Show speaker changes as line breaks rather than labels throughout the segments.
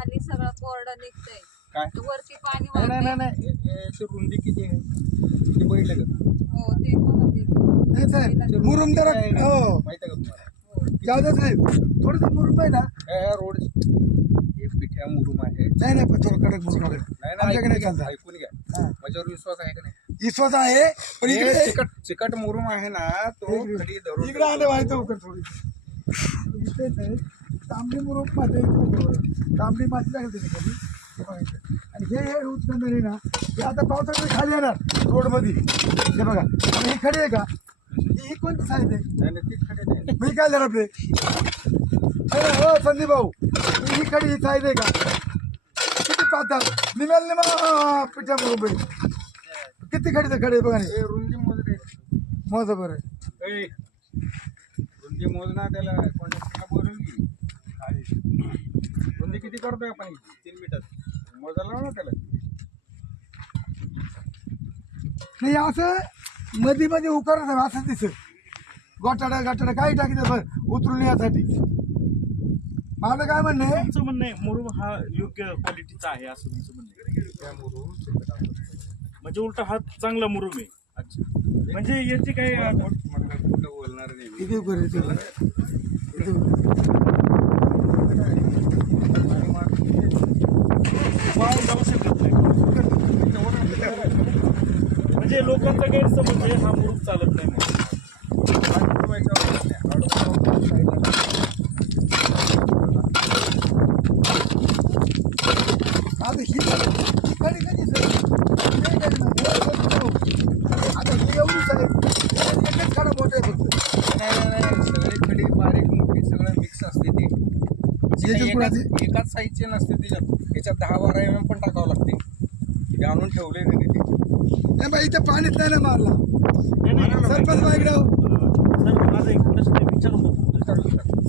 खाली सगळं कोरडं निघतंय.
काय?
वरती पाणी
नाही नाही
वाहतंय.
नाही नाही. हे- हे याची रुंदी किती आहे? ते बघितलं का
हो ते.
नाही साहेब मुरुम जरा? हो.
माहिती आहे का तुम्हाला?
जाऊ साहेब. थोडंसं मुरुम आहे ना?
हे रोड हे पिठ्या मुरुम आहे.
नाही नाही पण थोडं कडक मुरुम आहे.
नाही
आमच्याकडे नाही
नाही
चालतं.
ऐकून घ्या.
हा.
माझ्यावर विश्वास आहे का नाही?
विश्वास आहे पण
हे
इकडे
चिकट चिकट मुरुम आहे ना तो खाली धरून
इकडे आले व्हायचं उकर थोडी तांबडी मुरुम माती तांबडी माती लागेल हे बघायचं. आणि हे हे आहे ना हे आता पावसाकडे खाली येणार रोडमध्ये. हे बघा. आणि ही खडी आहे का? ही कोणती साईज आहे. मी काय झालं आपले? हो संदीप भाऊ. ही खडी ही साईज आहे का? किती पाहतात निघाल निमा पिठा रुपये किती खडीचं खडे बघा
रुंदी मोजले
माझं बरं
रुंदी मोजना त्याला. रुंदी किती करतोय आपण? तीन मीटर. मोजायला ना त्याला?
नाही असं मध्ये मध्ये उकारत असं दिसत. गोटाडा गाटाडा काही टाकीचं बरं उतरून यासाठी. माझं काय म्हणणं आहे?
तुमचं म्हणणं आहे मुरुम हा योग्य क्वालिटीचा आहे असं तुमचं म्हणणं आहे. म्हणजे उलटा हा चांगला मुरुम आहे.
अच्छा.
म्हणजे याची काही
कुठं बोलणार नाही मी.
किती उकर इथे
वाळून जाऊ शकत नाही म्हणजे लोकांचा गैरसमज आहे हा मुरुख चालत नाही म्हणून.
पाच रुपयाच्या वर नाही. अडवून साईडला.
आता ही ही खडी कधी सर नाही खडी नाही. हे बघ भाऊ. आता ही एवढीच आहे एकच खडा मोठं आहे फक्त
नाही नाही नाही सगळे खडी बारीक मोठी सगळं मिक्स असते ते
याच्यात
एकाच
कोणाचे
एकाच साईजचे नसते त्याच्यात त्याच्यात दहा बारा एम एम पण टाकावं लागते ते आणून ठेवले त्यांनी ते
नाही बाई इथं पाणीच नाही ना मारला. सरपंच बाईकडे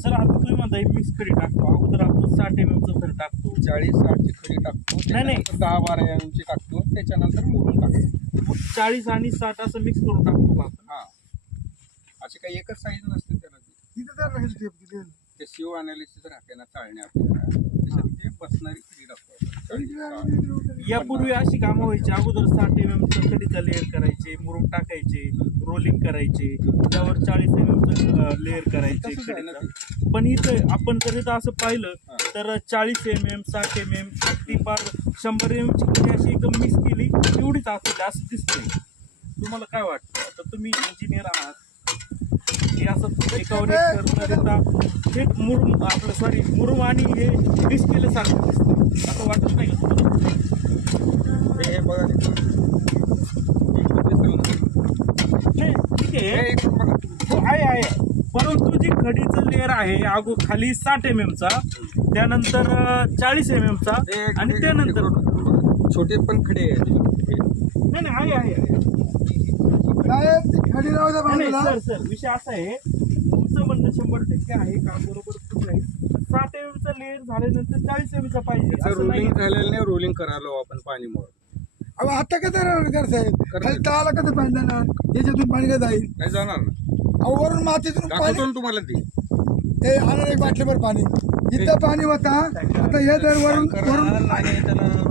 सर आता तुम्ही म्हणताय मिक्स खडी टाकतो. अगोदर आपण साठ एम एमचं खडी टाकतो.
चाळीस साठची खडी टाकतो.
नाही, नाही.
त्याच्यानंतर दहा बारा एम ची टाकतो. त्याच्यानंतर मोडून टाकतो.
चाळीस आणि साठ असं मिक्स करून टाकतो का आपण?
हा. असे काही एकच साईज नसते त्याला. ते.
तिथं तर राहील किती
शिव अनालिसिस राहते ना चाळणे आपल्याला. ते बसणारी साठ.
यापूर्वी अशी कामं व्हायची. अगोदर साठ एम एमचं खडीचा लेअर करायचे मुरुम टाकायचे रोलिंग करायचे त्यावर चाळीस एम एमचं लेअर करायचे. पण इथं आपण जर इथं असं पाहिलं तर चाळीस एम एम साठ एम एम ती पार शंभर एम ची खडी अशी एकदम मिक्स केली एवढीच असते असं दिसतंय. तुम्हाला काय वाटतं? आता तुम्ही इंजिनियर आहात हे असं एकावर एक देता थेट मुरुम आपलं सॉरी मुरुम आणि हे मिक्स केल्यासारखं दिसतं असं वाटत नाही
हे बघा ना?
नाही? ठीक
हे
आहे. हो आहे आहे. परंतु जी खडीचं लेअर आहे अगो खाली साठ एम एमचा त्यानंतर चाळीस एम एमचा आणि त्यानंतर
छोटे पण खडे आहेत. हे.
नाही नाही आहे आहे,
खडी राहू द्या
नाही, नाही,
बाजूला.
सर सर विषय असा आहे. तुमचं म्हणणं शंभर टक्के आहे का बरोबर खूप आहे? साठ एम चा लेअर झाल्यानंतर चाळीस एम चा पाहिजे असं नाही
रोलिंग झालेलं नाही रोलिंग करायला आपण पाणी मोड
अहो आता कसं राहणार साहेब? खाली तळाला कसं पाणी जाणार? याच्यातून पाणी काय जाईल?
नाही जाणार ना.
अहो वरून मातीतून
दाखवतो
पाणी
ना तुम्हाला ती.
हे आणणार एक बाटलीभर पाणी. इथं पाणी होता आता हे जर वरून वरून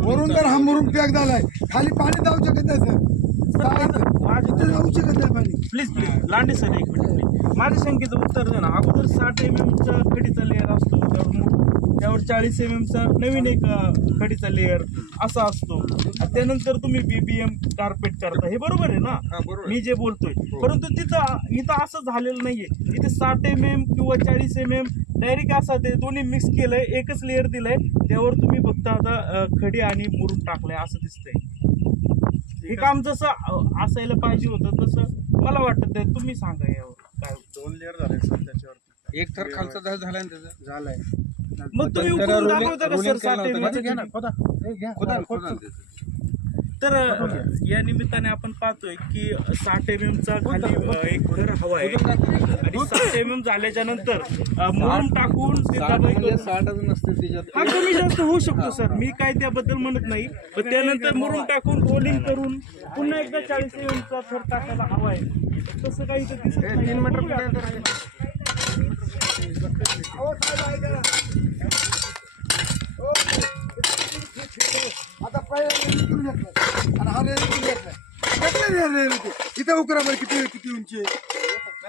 वरून जर हा मुरुम पॅक झालाय खाली पाणी जाऊ शकत नाही सर
माझं
शकत नाही पाणी.
प्लीज प्लीज लांडे सर एक मिनिट प्लीज माझ्या शंकेचं उत्तर द्या ना अगोदर साठ एम एमचा खडीचा लेअर असतो त्यावर मग त्यावर चाळीस एम एमचा नवीन एक खडीचा लेअर असा असतो. त्यानंतर तुम्ही बीबीएम कार्पेट करता. हे बरोबर आहे
हा,
ना
बरोबर.
मी जे बोलतोय. परंतु तिथं इथं असं झालेलं नाहीये. इथे साठ एम एम किंवा चाळीस एम एम डायरेक्ट असं ते दोन्ही मिक्स केलंय एकच लेअर दिलंय. त्यावर तुम्ही फक्त आता खडी आणि मुरुम टाकलंय असं दिसतंय. हे काम जसं अ- असायला पाहिजे होतं तसं मला वाटतं ते तुम्ही सांगा यावर. काय?
दोन लेअर झाले सर त्याच्यावरती.
एक थर खालचा धस झाला ना त्याचा?
झालाय.
मग तुम्ही दाखवता का सर खडी?
खोदा हे घ्या
खोदा.
खोदा.
तर या निमित्ताने आपण पाहतोय की साठ एम चा खाली एक थर हवा आहे. आणि साठ एम एम झाल्याच्यानंतर अ, मुरुम टाकून
म्हणजे
हा कमी जास्त होऊ शकतो सर. मी काय त्याबद्दल म्हणत नाही. पण त्यानंतर मुरुम टाकून रोलिंग करून पुन्हा एकदा चाळीस एम चा थर टाकायला हवा आहे. तसं काही दिसत नाही.
तीन मीटर
बघूया.
अहो साहेब ऐका ना. हो. पहिला इथून घेतलाय? आणि हा रेल इथून घेतलाय? घेतलं नाही रेल इथे. इथं उकरा बरं किती किती उंची आहे?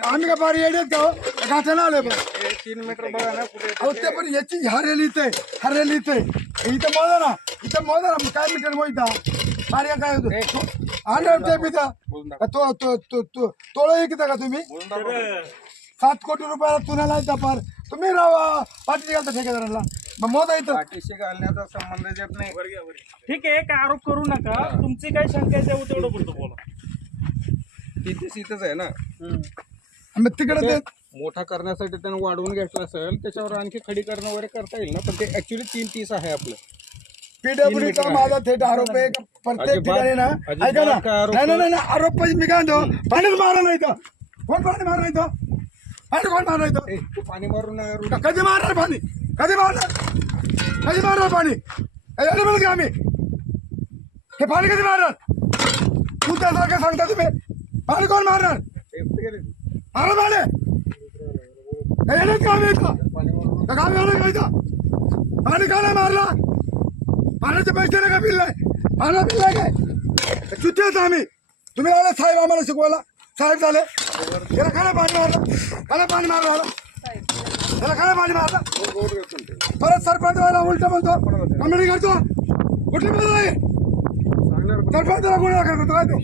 आम्ही का बारी येण्यात गाव गाठाला आलोय बरं.
हे तीन मीटर बघा ना कुठे
अहो ते पण याची हा रेल इथे हा रेल इथे इथं मोजा ना इथं मोजा ना काय मीटर मोजा बारी काय होतं? आलं ते पिता तो तो तो तो तोळा एक का तुम्ही? सात कोटी रुपयाला येता पार. तुम्ही राहा पाठी घालता ठेकेदाराला. मग मोजा इथं.
पाठीशी घालण्याचा संबंध येत नाही.
ठीक आहे काय आरोप करू नका. तुमची काय शंका आहे तेवढं तेवढं बोलतो बोला.
तिथेच इथंच आहे ना.
मग तिकडे ते
मोठा करण्यासाठी त्यानं वाढवून घेतला असेल त्याच्यावर आणखी खडीकरण वगैरे करता येईल ना. पण ते ऍक्च्युली तीन तीस आहे आपलं.
पीडब्ल्यूचा माझा थेट आरोप आहे का? प्रत्येक
अजिबात-
ठिकाणी ना
अजिबात
ऐका ना.
काय आरोप
नाही नाही, नाही. नाही, आरोप पाहिजे मी काय म्हणतो? पाणीच मारा नाही तर कोण पाणी मारा नाही तर पाणी कोण मारा
ए, तू पाणी मारून
कधी मारणार पाणी? कधी मारणार कधी मारणार पाणी? हे यायला आम्ही. हे पाणी कधी मारणार? तू त्यासारखं सांगता तुम्ही. पाणी कोण मारणार? मारा पाणी. हे का आम्ही इथं?
पाणी
का काम का इथं? पाणी का नाही मारला? पाण्याचे पैसे नाही का पिल्लाय पाण्याला पिल्लाय काय? चुतीच आम्ही. तुम्ही आले साहेब आम्हाला शिकवायला. साहेब झाले. काय पाणी मारलं? काय पाणी मारलं याला? याला काय पाणी मारलं परत सरपंच व्हायला उलट म्हणतो. कमेडी करतो. कुठली मजा आहे? सरपंचाला गुन्हा करतो काय तो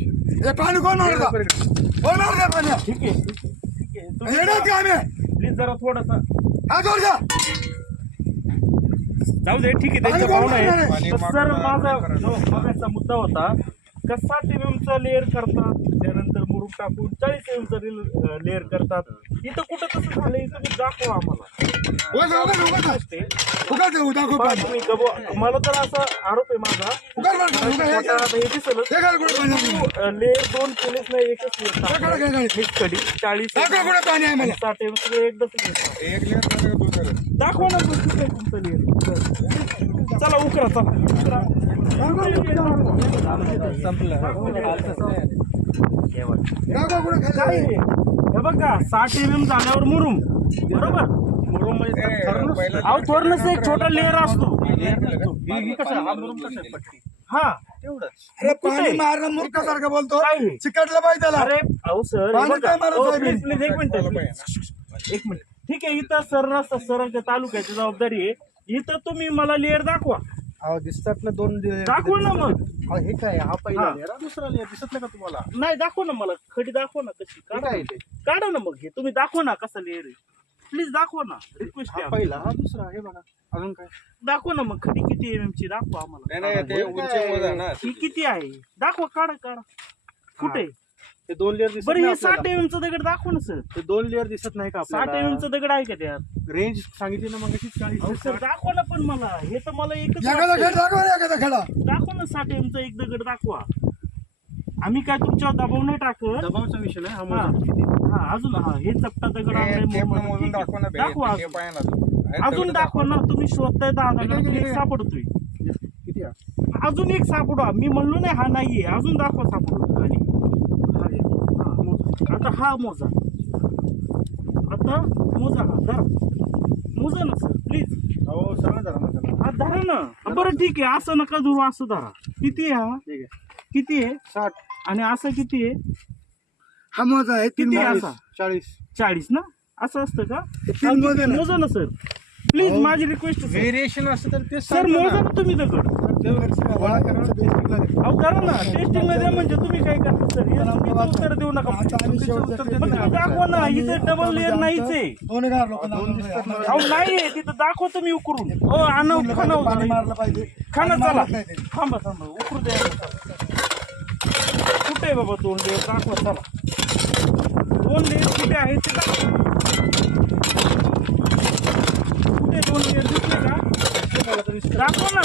हे पाणी कोण मारता? कोण मारलं पाणी?
ठीक आहे ठीक आहे तुम्ही
येण्यात का आम्ही?
प्लीज जरा थोडासा.
हा जोर द्या.
जाऊ दे ठीक आहे भावना
म्हणणार
आहे? तर सर माझा जो बघायचा मुद्दा होता कसा टीव्हीचा लेअर करतात त्यानंतर मुरुम टाकून चाळीस एमचा लेअर करतात. इथं कुठं कसं झालंय तुम्ही दाखवा आम्हाला. तुम्ही गबो मला तर असा आरोप आहे माझा.
हे
आता हे दिसलंच
हे काय?
लेअर दोन केलेच नाही एकच
हे काय काय काय?
मिक्स कडी चाळीस
हे काय कुठे पाणी आहे मला.
साठ एम सगळं एकदाच
एक लिटर?
दाखवा ना कुठे आहे तुमचं लेअर. चला उकरा चला.
दाखव कुठे
काय आहे? बघा साठ एम एम झाल्यावर मुरुम. बरोबर? मुरुम म्हणजे अहो थोरनच एक छोटा लेअर असतो.
ही- ही
कशा हा मुरुम कशा आहे पट्टी. हा. तेवढंच.
अरे
कुठे?
पाणी मारणं मूर्खासारखं बोलतो?
काय हे?
चिकटलं पाहिजे त्याला.
अरे अहो सर
पाणी काय मारत साहेब?
प्लीज प्लीज एक मिनिट एक मिनिट. ठीक आहे इथं सर नसतं सरांच्या तालुक्याची जबाबदारी आहे. इथं तुम्ही मला लेअर दाखवा.
अहो दिसतात ना दोन दि-
दाखवा ना मग.
अहो, हे काय हा पहिला
हा.
हा, दुसरा layer दिसत नाही का तुम्हाला?
नाही दाखवा ना मला. खडी दाखवा ना कशी.
हे
काढा
काय. ते?
काढा ना मग हे. तुम्ही दाखवा ना कसा लेअर आहे. प्लीज दाखवा ना. रिक्वेस्ट
हा पहिला हा दुसरा हे बघा. अजून काय?
दाखवा ना मग खडी किती एम ची. दाखवा आम्हाला.
नाही नाही ते उंची मोजा ना
ही किती आहे? दाखवा काढा काढा. कुठे?
ते दोन लेअर दिसत
बरं
नाही
हे साठ
आपल्याला.
एम चा दगड दाखवा ना सर
ते दोन लेअर दिसत नाही का
साठ एम चा दगड आहे का त्यात
रेंज सांगितली ना मग
अहो सर. दाखवा ना पण मला हे तर मला एकच
एखादा
वाटतंय.
खेळ दाखव ना एखादा खेळा
दाखवा ना साठ एमचा एक दगड दाखवा आम्ही काय तुमच्यावर दबाव नाही टाकत
दबावचा विषय नाही हा
हा
मोजा.
हा अजून हा हे चपटा दगड
ते
आणलाय
टेप
मोबाईल.
मोजून
ठीक आहे.
दाखवा ना बे.
दाखवा
ते
अजून.
टेप आहे ना तो. आहे
अजून
तेवढं
दाखवा ना तुम्ही शोधताय दहा दगड एक सापडतोय
किती हा?
अजून एक सापडवा मी म्हणलो नाही हा नाहीये अजून दाखवा
हा, हे.
हा, मोजा. आता हा मोजा. आता मोजा हा धरा. मोजा ना सर प्लीज
अहो सगळं धरा ना त्याला.
हा धरा ना. बरं ठीक आहे. असं नका धरू असं धरा. किती आहे हा?
ठीक आहे.
किती आहे?
साठ.
आणि असं किती आहे?
हा मोजा आहे तीन
किती आहे. असा?
चाळीस.
चाळीस ना? असं असतं का?
तीन मोजा ना.
मोजा ना सर. प्लीज माझी रिक्वेस्ट
व्हेरिएशन असतं तर ते
सर मोजा ना. तुम्ही दगड.
टेस्टिंगला द्या.
अहो करा ना. टेस्टिंगमध्ये म्हणजे तुम्ही काय करता सर? हे चुकीचं उत्तर देऊ नका.
आम्ही शेवटचं
पण दाखवा ना. इथं डबल लेअर नाहीच आहे.
लोकांना
अहो नाही आहे. तिथं दाखवा तुम्ही उकरून. हो आणव
पाणी मारलं पाहिजे.
खाना चला. थांबा थांबा. उकरू द्या. कुठे आहे बाबा दोन लेअर? दाखवा चला. दोन लेअर कुठे आहेत ते दाखवा. कुठे दोन लेअर? दिसले का? दाखवा ना.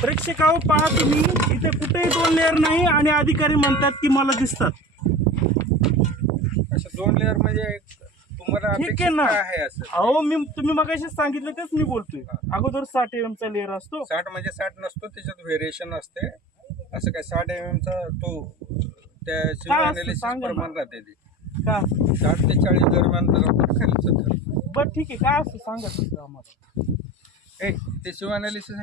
कुठे पहा तुम्ही. इथे कुठेही दोन लेअर नाही आणि अधिकारी म्हणतात की मला दिसतात.
अशा दोन लेअर म्हणजे तुम्हाला
ठीक आहे
अपेक्षित
ना.
काय आहे असं?
अहो मी तुम्ही मगाशीच सांगितलं तेच मी बोलतोय. अगोदर साठ एम चा लेअर असतो.
साठ म्हणजे साठ नसतो त्याच्यात व्हेरिएशन असते. असं काय साठ एम एम चा तो त्या अनालिसिस
सांगा ना.
प्रमाण राहते ते.
का?
साठ ते चाळीस दरम्यान खाली
बरं ठीक आहे. काय असं सांगा तसं आम्हाला.
ए ते शिव अनालिसिस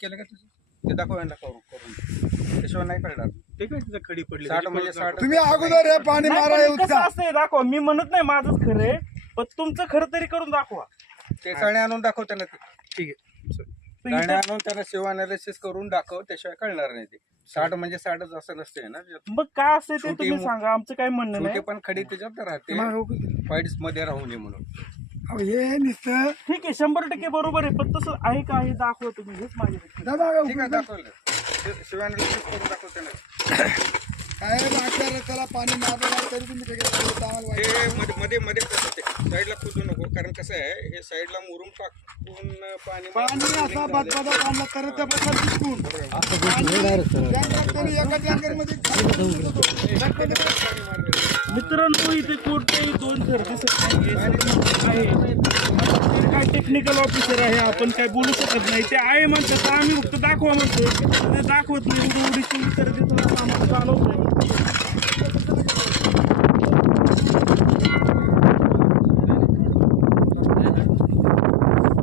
केलं का तुझं? ते दाखव यांना करून करून. त्याशिवाय नाही कळणार.
ते काय तिथं खडी पडली?
साठ म्हणजे साठ.
तुम्ही अगोदर हे पाणी
नाही,
मारा
पण असतंय दाखवा. मी म्हणत नाही माझंच खरं आहे पण तुमचं खरं तरी करून दाखवा.
ते चाळे आणून दाखव त्यांना ते.
ठीक आहे.
पण इथं-
आणून त्यांना शिव अनालिसिस करून दाखव त्याशिवाय कळणार नाही ते. साठ म्हणजे साठच असं नसते ना.
मग काय असते ते
छोटी
तुम्ही
मु-
सांगा. आमचं काय म्हणणं
छोटे
नाही.
पण खडी त्याच्यात राहते. फाईट्समध्ये राहू नये म्हणून.
अहो, हे नुसतं.
ठीक आहे शंभर टक्के बरोबर आहे पण तसं आहे का हे दाखवा तुम्ही हेच माझे
दादा बघा,
ठीक आहे
उकळू.
दाखवलं. करून त्यांना.
काय मागच्या रस्त्याला पाणी मारलं नाही तरी तुम्ही सगळे चालले, आम्हाला वाईट.
ते मध्ये मध्ये मध्ये खोदते साईडला खोदू नको कारण कसं आहे हे साईडला मुरुम टाकून पाणी
पाणी असा बदबदा आणला तर त्या टँकर तरी एका
मित्रांनो इथे कोणतेही दोन घर दिसत नाही आहे. काय टेक्निकल ऑफिसर आहे आपण काय बोलू शकत नाही. ते आहे म्हणतात तर आम्ही फक्त दाखवा म्हणतो ते दाखवत नाही एवढं एवढी तर देतो आम्हाला चालवत नाही.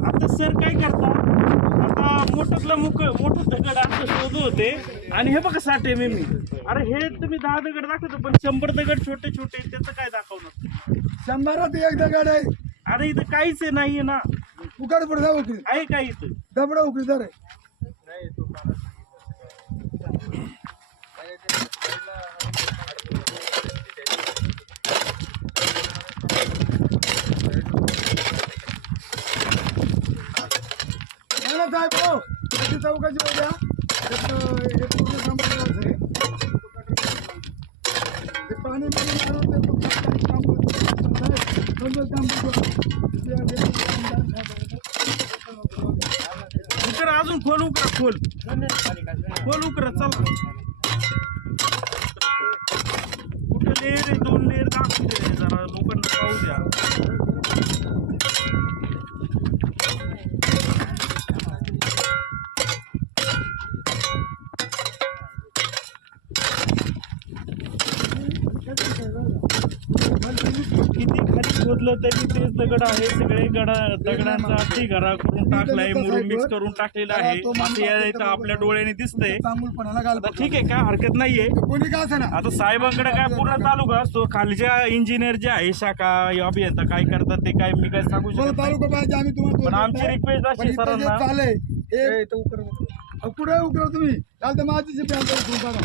आता सर काय करता? आता मोठं मुक मोठं दगड आमचं शोधू होते. आणि हे बघा साठ एम एम अरे हे तुम्ही दहा दगड दाखवतो पण शंभर दगड छोटे छोटे आहेत, त्याचं काय दाखवणार?
शंभरात एक दगड आहे.
अरे इथं काहीच आहे नाहीये ना.
उकड पडदा उकळी
आहे काय इथं?
दबडा उकळी दर साहेब हो. त्याची चौकशी होऊ द्या त्याचं हे पूर्ण आहे. ते पाणी पाणी मारून ते पूर्ण काम करतो. साहेब, समजा काम करतो.
उकर अजून खोल उकरा खोल. खोल उकरा चला. कुठं लेर आहे? दोन लेर दाखवू दे जरा. लोकांना पाहू द्या. किती खाली खोदलं तरी तेच दगड आहे सगळे गडा दगडांचा अति घरा करून टाकलाय मुरुम मिक्स करून टाकलेला आहे. आपल्या डोळ्याने दिसतंय. ठीक आहे काय हरकत नाहीये.
कोणी का
आता साहेबांकडे काय पूर्ण तालुका असतो खालच्या इंजिनियर जे आहे शाखा अभियंता काय करतात ते काय मी काय सांगू शकत नाही. पण आमची. रिक्वेस्ट अशी सरांना.
हे कुठे उकरा तुम्ही? काल तर माझी शिपी आमच्या इथून काढा.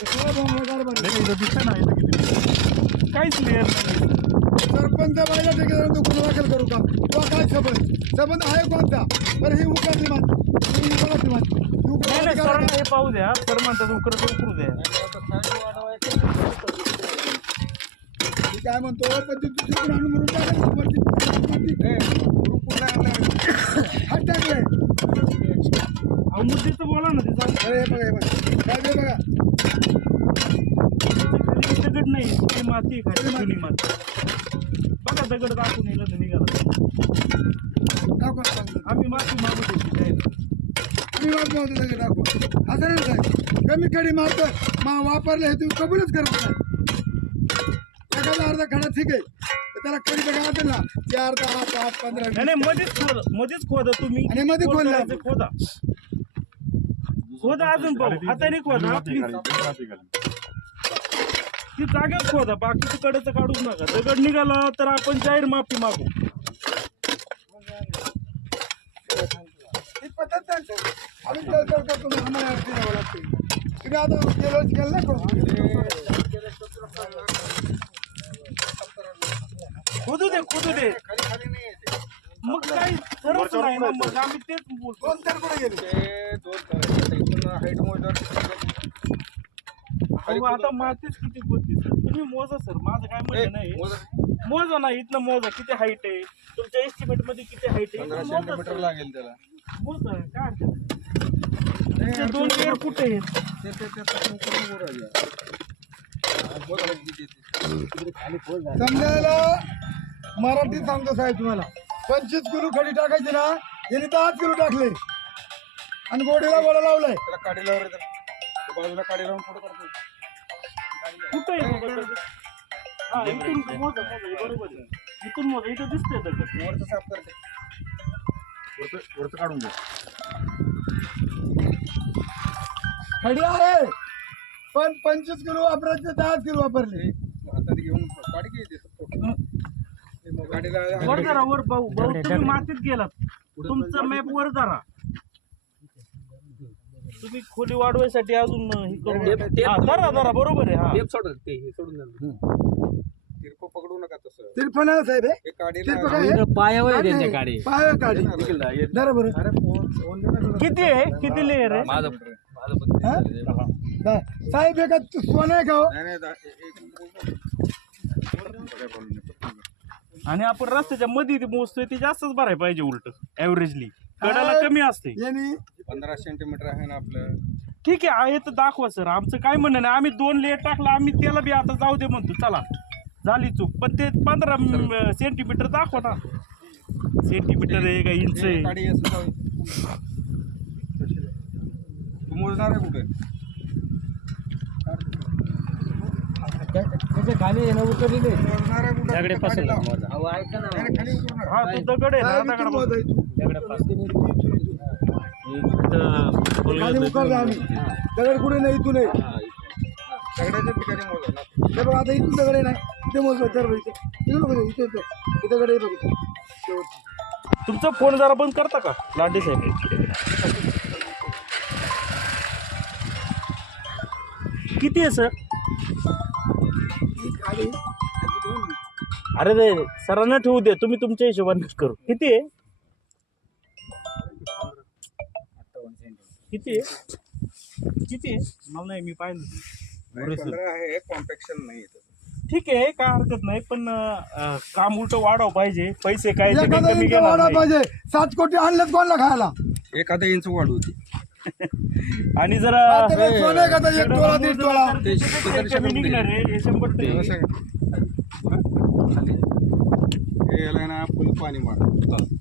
ते सगळं बोंबलं कारभार आहे.
काहीच क्लिअर नाही
सरपंच बायला ठेकेदार तू गुन्हा दाखल करू का? तुला काय सबंध सबंध आहे कोणता? बरं ही उकरली मात तुम्ही उकराची मात ही
नाही नाही सरांना? हे पाहू द्या. सर म्हणतात उकर उकरू द्या.
मी काय म्हणतो पण ती दुसरीकडे आणून म्हणून टाकायची वरती माती. हात टाकलाय
अहो मुद्देचं बोला ना ते.
अरे हे बघा हे बघा. काय ते बघा.
दगड नाही ती माती खाली जुनी माती. बघा दगड दाखवून येईल तर निघाला. आम्ही माती मागत होती द्यायला.
तुम्ही वाट पाहतो सगळे दाखवा. असं नाही साहेब कमी कडी मारतो. मा वापरले हे तुम्ही कबूलच करत नाही. एखादा अर्धा खडा ठीक आहे. तर त्याला कडी बघा असेल ना चार दहा पाच पंधरा
नाही नाही मध्येच खोद मध्येच खोदा तुम्ही.
आणि मध्ये
खोद
खोदलं.
खोदा. खोदा अजून पाहू. हाताने खोदा. ती जागेत खोदा बाकीचं कडेचं काढूच नका. दगड निघाला तर आपण जाहीर माफी मागू.
ही पद्धत नाही आम्ही चल चल करतो मग आम्हाला अडचण यावं लागते. तुम्ही आता गेलो केलं
खोदू दे खोदू दे. मग काही ठरवच नाही ना मग आम्ही तेच बोलतो.
दोन तर कुठे गेले.
दोन हाईट मोजल्यावर
अहो, आता मातीच किती होती सर तुम्ही मोजा सर. माझं काय म्हणणं नाही. मोजा. ना इथनं मोजा. किती हाईट आहे? तुमच्या एस्टिमेटमध्ये किती हाईट आहे? मोजा sir.
लागेल त्याला.
मोजा काय अडचण नाही. तुमचे दोन लेअर कुठे आहेत?
ते ते ते ते उकर नको राहिलं. हा, बोल ना किती ते.
समजायला मराठी सांगतो साहेब तुम्हाला. पंचवीस किलो खडी टाकायची ना यांनी दहा किलो टाकले. आणि गोडीला गोडा लावलाय.
त्याला येतं. ते बाजूला काढी लावून फोटो काढतो
कुठे आहे? हा इथून मोजा मोजा हे बरोबर आहे. इथून मोजा इथं दिसतंय दगड
वरचं साफ करते
वरचं काढून घ्या
खडी आहे पण पंचवीस किलो वापरायचे दहा किलो वापरले.
हातात घेऊन काढ की देतो फोटो. ते. मग गाडीला
वर जरा वर भाऊ भाऊ तुम्ही मातीत गेलात. तुमचा मॅप वर जरा. तुम्ही खोली वाढवायसाठी अजून हे करू हा, धरा धरा बरोबर आहे हा.
तिरपं पकडू नका तसं.
तिरपण आहे साहेब हे.
हे काडीला
तिरपण काय
पायावर त्यांच्या गाडी
पाय काढी धरा बरं.
किती आहे? किती लेअर आहे?
हा? दा- साहेब एका सोनं आहे का हो?
नाही नाही दा- एक- एक-
आणि आपण रस्त्याच्या मध्ये ते मोजतोय ते जास्तच भरायला पाहिजे उलट ऍव्हरेजली कडाला कमी असते.
यांनी
पंधरा सेंटीमीटर आहे ना आपलं.
ठीक आहे आहे तर दाखवा सर आमचं काय म्हणणं नाही. आम्ही दोन लेअर टाकला आम्ही त्याला बी आता जाऊ दे म्हणतो. चला. झाली चूक. पण ते पंधरा सेंटीमीटर दाखवा ना. सेंटीमीटर आहे का इंच
हे
आहे?
असं जाऊ. तू मोजणार आहे कुठे?
त्याच्याखाली येणं उतरलेले
मोजणार आहे कुठे?
दगडे. पासून
नाही, नाही, खाली उतरणार.
हा तो दगड आहे
साहेब
ना
इथून
दगड
दगड कुठे नाही इथून आहे
दगडाच्या ठिकाणी मोजा
हे बघ आता इथून दगड आहे ना इथे तर बघ इथे. इथे बघ इथे इथे. इथे दगड आहे बघ.
तुमचा फोन जरा बंद करता का? लांडे साहेब. किती आहे सर. अरे ते सरांना ठेवू दे तुम्ही तुमच्या हिशोबाने करू. किती आहे? किती आहे? किती आहे? मला नाही मी पाहिलं
आहे कॉम्पॅक्शन नाही.
ठीक आहे काय हरकत नाही पण अं, काम उलट वाढव पाहिजे. पैसे काय ते
एखादा
कमी
इंच
घेणार
वाढा
नाही.
पाहिजे. सात कोटी आणलेत कोणाला खायला?
एखादा इंच वाढ होती
आणि जरा
आता ते सोनं आहे का ते? एक तोळा दीड तोळा.
ते
ते कमी निघणार आहे हे शंभर टक्के.
हे याला ना फुल पाणी मार.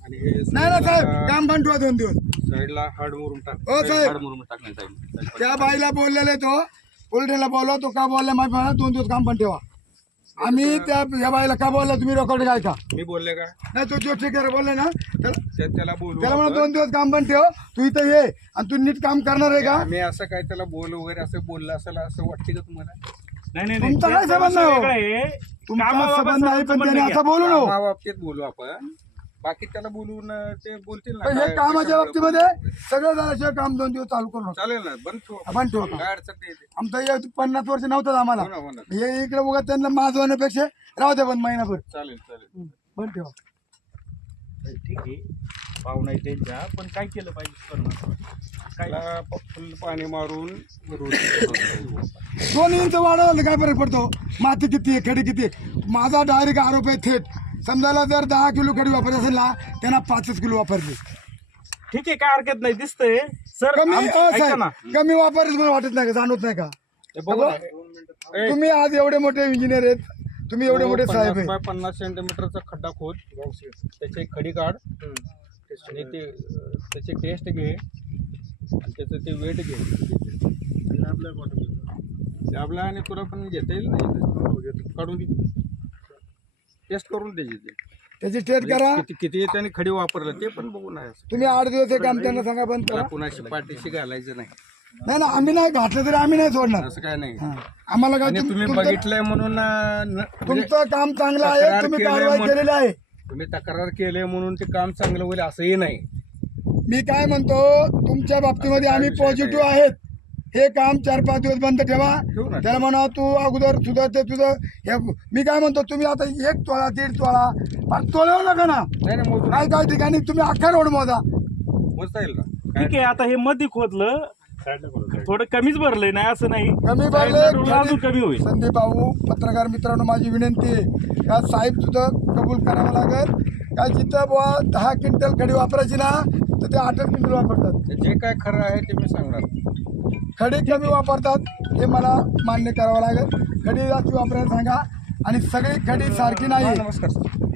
आणि हे
नाही ना साहेब काम पण ठेवा दोन दिवस.
साईडला हाड मुरुम टाक.
हो साहेब. त्या बाईला बोललेले तो. उलटेला बोलवा तो का बोलला? माहिती मला दोन दिवस काम पण ठेवा. आम्ही त्या या बाईला का बोलला? तुम्ही रेकॉर्डिंग ऐका
मी बोलले का?
नाही तो जो ठेकेदार बोलले ना त्याला
ते त्याला बोलू
त्याला म्हणा. दोन दिवस काम पण ठेव तू इथं ये आणि तू नीट काम करणार आहे का?
मी असं काय त्याला बोल वगैरे असं बोललं असेल असं वाटते का तुम्हाला?
नाही नाही, नाही.
तुमचा काय
ते
संबंध आहे हो? तुमचा संबंध आहे पण त्याने. असं बोलू नको.
कामाबाबतीत बोलू आपण. बाकी त्याला बोलून ते बोलतील ना.
पण हे कामाच्या बाबतीमध्ये सगळं झाल्याशिवाय काम दोन दिवस चालू करू नका.
चालेल ना बंद ठेवू.
का
काय अडचण नाही. येते.
आमचं हे पन्नास वर्ष नव्हतं आम्हाला.
हो ना हो ना.
हे इकडे बघा त्यांना माझ होण्यापेक्षा राहू द्या पण महिनाभर.
चालेल चालेल.
बंद ठेवा.
ठीक आहे पाहुणा आहे त्यांच्या. पण काय केलं पाहिजे करणं? काय?
त्याला प- फुल पाणी मारून रोज
दोन इंच वाढवलं काय फरक पडतो? माती किती आहे खडी किती आहे? माझा डायरेक्ट आरोप आहे थेट. समजायला जर दहा किलो खडी वापरत असेल ना त्यांना पाचच किलो वापरली.
ठीक आहे काय हरकत नाही. दिसतंय. सर
कमी
आमचं-
अ,
ऐका
साहेब
ना.
कमी वापरच मला वाटत नाही का? जाणवत नाही का?
हे बघू ना. ए,
तुम्ही आज एवढे मोठे इंजिनियर आहेत. तुम्ही एवढे मोठे साहेब
पन्नास
आहे.
सेंटीमीटरचा खड्डा खोद त्याची खडी काढ आणि ते त्याची टेस्ट घे आणि त्याचं ते वेट घे. आपला आणि तुला पण घेता येईल इथं? काढून टेस्ट करून द्यायची ते
त्याची टेस्ट करा.
किती किती त्याने खडी वापरलं ते पण बघू नाही
तुम्ही आठ दिवस हे काम त्यांना सांगा करा.
कुणाशी पाठीशी घालायचं नाही.
नाही ना आम्ही नाही घातलं तरी आम्ही नाही सोडणार.
असं काय नाही.
हा. आम्हाला काय
आणि
तुम-
तुम्ही
तुमचं-
बघितलंय म्हणून अं, न- म्हणजे
तुमचं काम चांगलं आहे
तक्रार
तुम्ही
केलंय
कारवाई
म्हणून-
केलेली आहे.
तुम्ही तक्रार केले म्हणून ते काम चांगलं होईल असंही नाही.
मी काय म्हणतो तुमच्या बाबतीमध्ये आम्ही
विषय.
पॉझिटिव्ह आहेत. हे काम चार पाच दिवस बंद ठेवा.
ठेवू ना.
त्याला म्हणा तू अगोदर तुझं ते तुझं हे मी काय म्हणतो तुम्ही आता एक तोळा दीड तोळा पाच तोळा नका ना.
नाही नाही मोजून
काय काय ठिकाणी तुम्ही अख्खा रोड मोजा
मोजता येईल ना?
ठीक आहे आता हे मध्ये खोदलं. थोडं कमीच भरलंय नाही असं नाही.
कमी भरले
अजून कमी होईल.
संदीप भाऊ पत्रकार मित्रांनो माझी विनंती आहे. का साहेब तुझं कबूल करावं लागेल. का जिथं बुवा दहा क्विंटल खडी वापरायची ना तर ते आठ क्विंटल वापरतात.
जे काय खरं आहे ते मी सांगणार.
खडी कमी वापरतात हे मला मान्य करावं लागेल. खडी जास्त वापरायला सांगा. आणि सगळी खडी सारखी नाही.
नमस्कार सर.